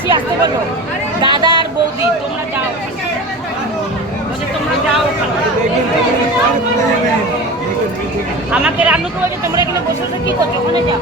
পিসি আসতে বলো, দাদা আর বৌদি তোমরা যাও, বলছে তোমরা যাও ওখানে। আমাকে রান্না করে তোমরা এখানে বসে বসে কি করছো, ওখানে যাও।